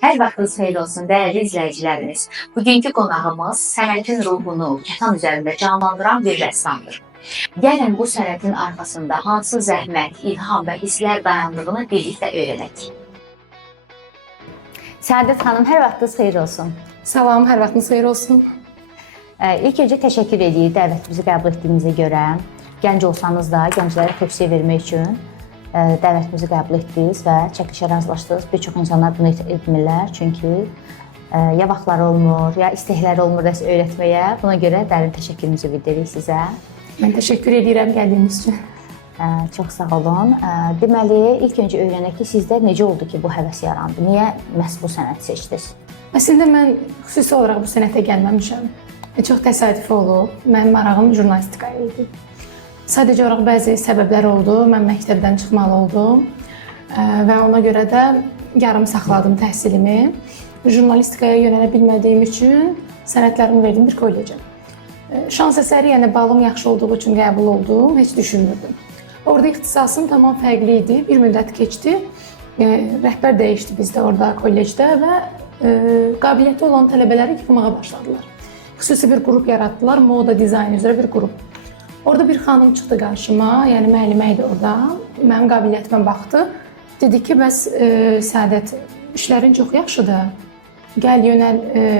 Hər vaxtınız xeyir olsun, dəyərli izləyicilərimiz. Bugünkü qonağımız sənətin ruhunu kətan üzərində canlandıran bir rəssamdır. Gəlin bu sənətin arxasında hansı zəhmət, ilham və hisslər dayandığını birlikdə öyrənək. Səadət xanım, hər vaxtınız xeyir olsun. Salam, hər vaxtınız xeyir olsun. İlk öncə təşəkkür edirik dəvətimizi qəbul etdiyinizə görə. Gənc olsanız da gənclərə tövsiyə vermək üçün dəvətimizi qəbul etdiniz və çəkilişə razılaşdınız. Bir çox insanlar bunu etmirlər, çünki ya vaxtları olmur, ya istəkləri olmur rəsm öyrətməyə. Buna görə dərin təşəkkürümüzü bildiririk sizə. Mən təşəkkür edirəm gəldiyiniz üçün. Çox sağ olun. Deməli, ilk öncə öyrənək ki, sizdə necə oldu ki, bu həvəs yarandı? Niyə məhz bu sənəti seçdiniz? Əslində mən xüsusi olaraq bu sənətə gəlməmişəm. Çox təsadüfi olub. Mənim marağım jurnalistikaya idi. Sadəcə olaraq bəzi səbəblər oldu. Mən məktəbdən çıxmalı oldum və ona görə də yarım saxladım təhsilimi. Jurnalistikaya yönələ bilmədiyim üçün sənədlərimi verdim bir kollecə. Şans əsəri, yəni balım yaxşı olduğu üçün qəbul oldum, heç düşünmürdüm. Orada ixtisasım tamam fərqli idi. Bir müddət keçdi. Rəhbər dəyişdi bizdə orada kollecdə və qabiliyyəti olan tələbələri yığmağa başladılar. Xüsusi bir qrup yaratdılar, moda dizayn üzrə bir qrup. Orada bir xanım çıxdı qarşıma, yəni müəllimə idi orada. Mənim qabiliyyətimə baxdı. Dedi ki, bəs Səadət, işlərin çox yaxşıdır. Gəl yönəl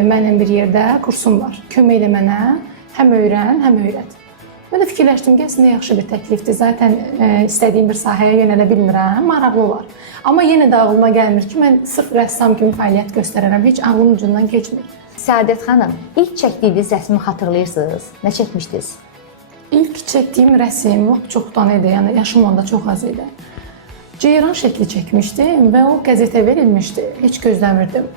mənim bir yerdə kursum var. Kömək elə mənə, həm öyrən, həm öyrət. Mən də fikirləşdim ki, əslində yaxşı bir təklifdir. Zaten istədiyim bir sahəyə yönələ bilmirəm, maraqlı olar. Amma yenə də ağlıma gəlmir ki, mən sırf rəssam kimi fəaliyyət göstərərəm. Heç ağlım ucundan keçmir. Səadət xanım, ilk çəkdiyiniz rəsmi xatırlayırsınız? Nə çəkmişdiniz? İlk çəkdiyim rəsm çoxdan idi, yəni yaşım onda çox az idi. Ceyran şəkli çəkmişdim və o qəzetə verilmişdi, heç gözləmirdim.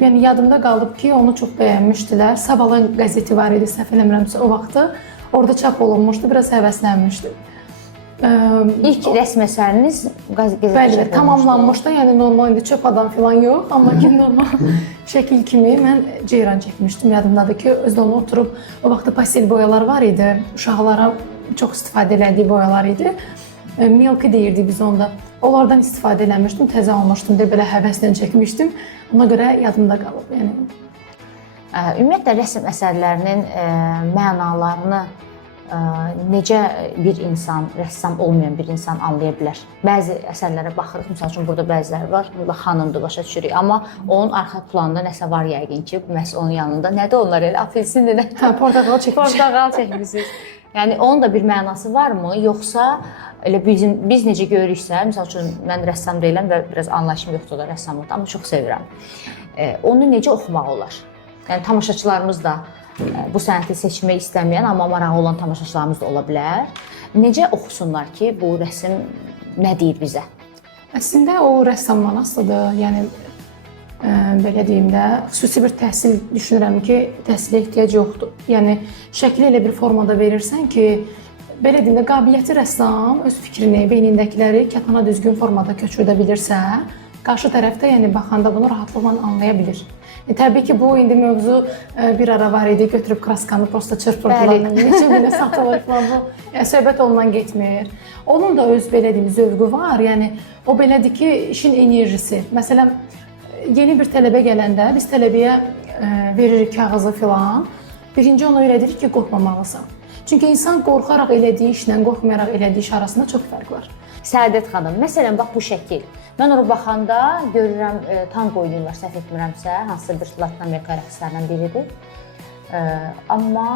Yəni yadımda qalıb ki, onu çox bəyənmişdilər. Sabala qəzeti var idi, səhv eləmirəmsə o vaxtı. Orada çap olunmuşdu, biraz həvəslənmişdim. İlk rəsm əsəriniz qəzetə Bəli, tamamlanmışdı, yəni normal indi çöp adam falan yox, amma ki normal şəkil kimi mən ceyran çəkmişdim. Yadımdadır ki, özdə onu oturub, o vaxtda pastel boyalar var idi, uşaqlara çox istifadə elədiyi boyalar idi. Milky deyirdik biz onda. Onlardan istifadə eləmişdim, təzə almışdım, belə həvəslə çəkmişdim. Ona görə yadımda qalıb. Ümumiyyətlə, rəsm əsərlərinin mənalarını necə bir insan, rəssam olmayan bir insan anlaya bilər? Bəzi əsərlərə baxırıq, misal üçün burada bəziləri var, xanımdır, başa düşürük, amma onun arxa planında nəsə var yəqin ki, məhz onun yanında. Nədir onlar elə? Apelsindir, nə? Hə, portaqal çəkmişəm. Portaqal çəkmişsiniz. Yəni, onun da bir mənası varmı? Yoxsa elə biz necə görürüksə, misal üçün mən rəssam deyiləm və biraz anlayışım yoxdur da rəssamlıqda, amma çox sevirəm. Onu necə oxumaq olar? Yəni, tamaşaçılarımız da bu sənəti seçmək istəməyən, amma marağı olan tamaşaçılarımız da ola bilər. Necə oxusunlar ki, bu rəsm nə deyir bizə? Əslində o rəssamdan asılıdır. Yəni belə deyim də, xüsusi bir təhsil düşünürəm ki, təhsilə ehtiyac yoxdur. Yəni şəkli elə bir formada verirsən ki, belə deyim də, qabiliyyəti rəssam öz fikrini, beynindəkiləri kətana düzgün formada köçürdə bilirsə, qarşı tərəfdə yəni baxanda bunu rahatlıqla anlaya bilir. Təbii ki, bu indi mövzu bir ara var idi, götürüb kraskanı prosta çırpırdılar. Neçə günə satılır falan bu. Söhbət ondan getmir. Onun da öz belə deyim zövqü var. Yəni o belədir ki, işin enerjisi. Məsələn, yeni bir tələbə gələndə biz tələbəyə veririk kağızı filan. Birinci ona öyrədirik ki, qorxmamalısan. Çünki insan qorxaraq elədiyi işlə qorxmayaraq elədiyi iş arasında çox fərq var. Səadət xanım, məsələn, bax bu şəkil. Mən ona baxanda görürəm, tango oynayırlar, səhv etmirəmsə, hansısa bir Latin Amerika rəqslərindən biridir. Amma,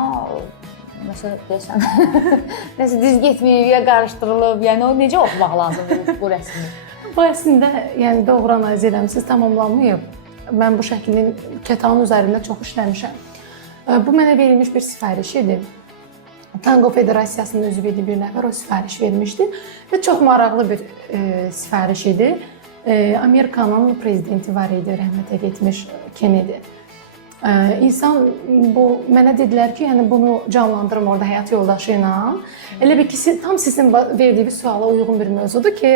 məsələn, deyəsən, nəsə düz getməyib, ya qarışdırılıb, yəni o necə oxumaq lazımdır bu rəsmi? Bu əslində, yəni doğru analiz eləmişsiniz, tamamlanmayıb. Mən bu şəklin kətanın üzərində çox işləmişəm. Bu mənə verilmiş bir sifariş idi. Tango Federasiyasının üzvü idi bir nəfər, o sifariş vermişdi və çox maraqlı bir sifariş idi. Amerikanın prezidenti var idi, rəhmətə getmiş Kennedy. İnsan mənə dedilər ki, yəni bunu canlandırım orada həyat yoldaşı ilə. Elə bir ki, tam sizin verdiyiniz suala uyğun bir mövzudur ki,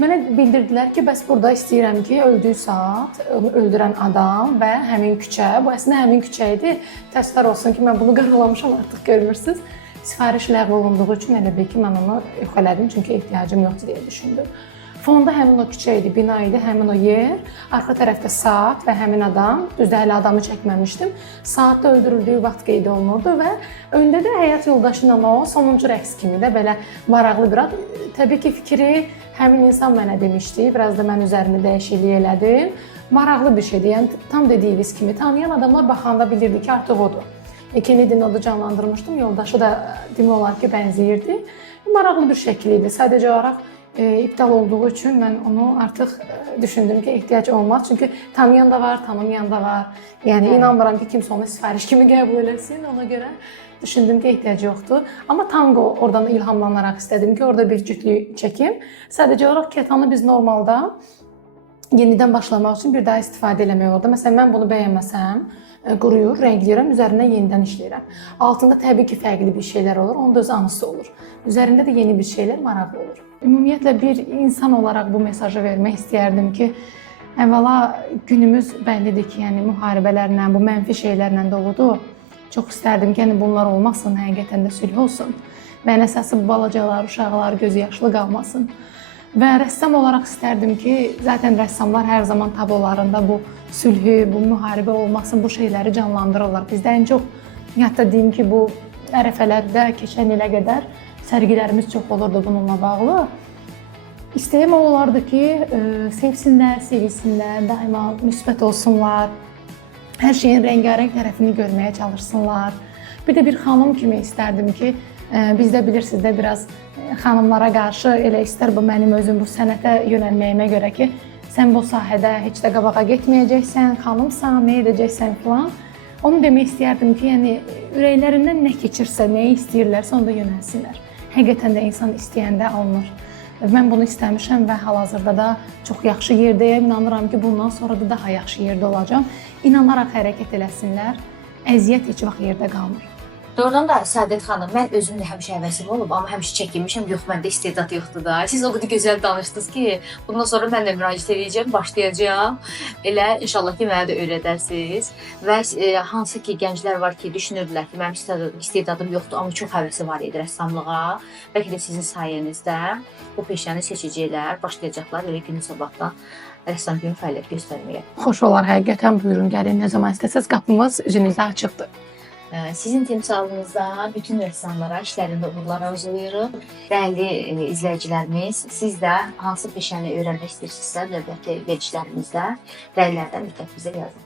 mənə bildirdilər ki, bəs burada istəyirəm ki, öldüyü saat öldürən adam və həmin küçə, bu əslində həmin küçə idi. Təəssüflər olsun ki, mən bunu qaralamışam, artıq görmürsünüz. Sifariş ləğv olunduğu üçün elə bil ki, mən onu yox elədim, çünki ehtiyacım yoxdur deyə düşündüm. Fonda həmin o küçə idi, bina idi, həmin o yer. Arxa tərəfdə saat və həmin adam, düzdür hələ adamı çəkməmişdim. Saatda öldürüldüyü vaxt qeyd olunurdu və öndə də həyat yoldaşı ilə o sonuncu rəqs kimi də belə maraqlı bir ad. Təbii ki, fikri həmin insan mənə demişdi, biraz da mən üzərində dəyişiklik elədim. Maraqlı bir şeydir, yəni tam dediyiniz kimi tanıyan adamlar baxanda bilirdi ki, artıq odur. Kennedy-nin adı canlandırmışdım, yoldaşı da demək olar ki, bənzəyirdi. Maraqlı bir şəkil idi, sadəcə olaraq iptal olduğu üçün mən onu artıq düşündüm ki, ehtiyac olmaz. Çünki tanıyan da var, tanımayan da var. Yəni inanmıram ki, kimsə onu sifariş kimi qəbul eləsin. Ona görə düşündüm ki, ehtiyac yoxdur. Amma tango oradan ilhamlanaraq istədim ki, orada bir cütlük çəkim. Sadəcə olaraq ketanı biz normalda yenidən başlamaq üçün bir daha istifadə eləmək oldu. Məsələn, mən bunu bəyənməsəm, quruyur, rəngləyirəm, üzərindən yenidən işləyirəm. Altında təbii ki, fərqli bir şeylər olur, onun da öz anısı olur. Üzərində də yeni bir şeylər maraqlı olur. Ümumiyyətlə, bir insan olaraq bu mesajı vermək istəyərdim ki, əvvəla günümüz bəllidir ki, yəni müharibələrlə, bu mənfi şeylərlə doludur. Çox istərdim ki, yəni bunlar olmasın, həqiqətən də sülh olsun. Və ən əsası balacalar, uşaqlar gözü yaşlı qalmasın. Və rəssam olaraq istərdim ki, zaten rəssamlar hər zaman tablolarında bu sülhü, bu müharibə olmasın, bu şeyləri canlandırırlar. Bizdə ən çox, hətta deyim ki, bu ərəfələrdə keçən ilə qədər sərgilərimiz çox olurdu bununla bağlı. İstəyim o olardı ki, sevsinlər, sevilsinlər, daima müsbət olsunlar, hər şeyin rəngarəng tərəfini görməyə çalışsınlar. Bir də bir xanım kimi istərdim ki, bizdə bilirsiniz də biraz xanımlara qarşı elə istər bu mənim özüm bu sənətə yönəlməyimə görə ki, sən bu sahədə heç də qabağa getməyəcəksən, xanımsan, nə edəcəksən filan. Onu demək istəyərdim ki, yəni ürəklərindən nə keçirsə, nəyi istəyirlərsə onda yönəlsinlər. Həqiqətən də insan istəyəndə alınır. Mən bunu istəmişəm və hal-hazırda da çox yaxşı yerdəyəm. İnanıram ki, bundan sonra da daha yaxşı yerdə olacağam. İnanaraq hərəkət eləsinlər. Əziyyət heç vaxt yerdə qalmır. Doğrudan da Səadət xanım, mən özüm də həmişə həvəsim olub, amma həmişə çəkinmişəm, yox məndə istedad yoxdur da. Siz o qədər gözəl danışdınız ki, bundan sonra mən də müraciət edəcəm, başlayacağam. Elə inşallah ki, mənə də öyrədərsiniz. Və hansı ki, gənclər var ki, düşünürdülər ki, mənim istedadım yoxdur, amma çox həvəsi var idi rəssamlığa. Bəlkə də sizin sayənizdə bu peşəni seçəcəklər, başlayacaqlar elə günün sabahdan rəssam kimi fəaliyyət göstərməyə. Xoş olar, həqiqətən buyurun, gəlin, nə zaman istəsəz qapımız üzünüzə açıqdır. Sizin timsalınızda bütün rəssamlara işlərində uğurlar arzulayırıq. Dəyərli izləyicilərimiz, siz də hansı peşəni öyrənmək istəyirsinizsə, növbəti verilişlərimizdə rəylərdən mütləq bizə yazın.